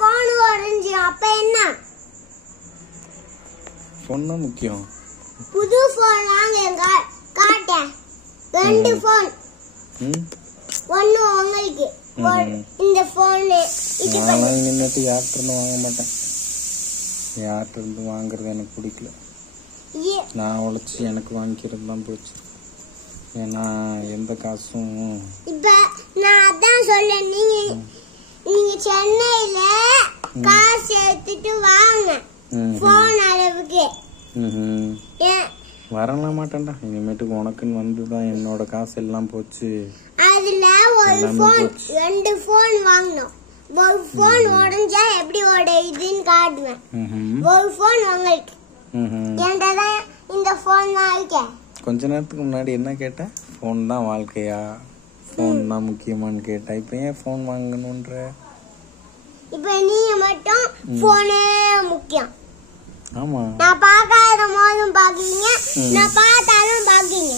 Phone உடைஞ்சு அப்ப என்ன? போன் தான் முக்கியம். புது போன் வாங்குங்க காட்டேன். 2 போன். ஒன்னு உங்களுக்கு. இந்த போன் இது நான் இன்னைக்கு யார்கிட்ட வாங்க மாட்டேன். யார்கிட்ட இருந்து வாங்குறது எனக்கு பிடிக்கல. நான் உழைச்சி எனக்கு வாங்கிக்கிறது தான் பிடிச்சி. ஏன்னா எந்த காசும் இப்ப நான் அதான் சொல்லேன். நீங்க சென்னையில காசு எடுத்துட்டு வாங்க போன் அளவுக்கு. வரல மாட்டேன்டா. இனிமேட்டுக்கு உனக்குன்னு வந்துதான் என்னோட காசு எல்லாம் போச்சு. அதுல ஒரு போன் 2 போன் வாங்கணும். ஒரு போன் உடைஞ்சா எப்படி உடையுதுன்னு காட்டுவேன். ஒரு போன் உங்களுக்கு. ஏன்டா இந்த போன் வாழ்க்கை? கொஞ்ச நேரத்துக்கு முன்னாடி என்ன கேட்டேன்? போன் தான் வாழ்க்கையா, போன் தான் முக்கியமானு கேட்டேன். இப்ப ஏன் போன் வாங்கணும்ன்ற? இப்ப நீங்க மட்டும் போனே முக்கியம். ஆமா, நான் பார்க்காத போதும் பாக்குறீங்க, நான் பார்த்தாலும் பாக்குறீங்க.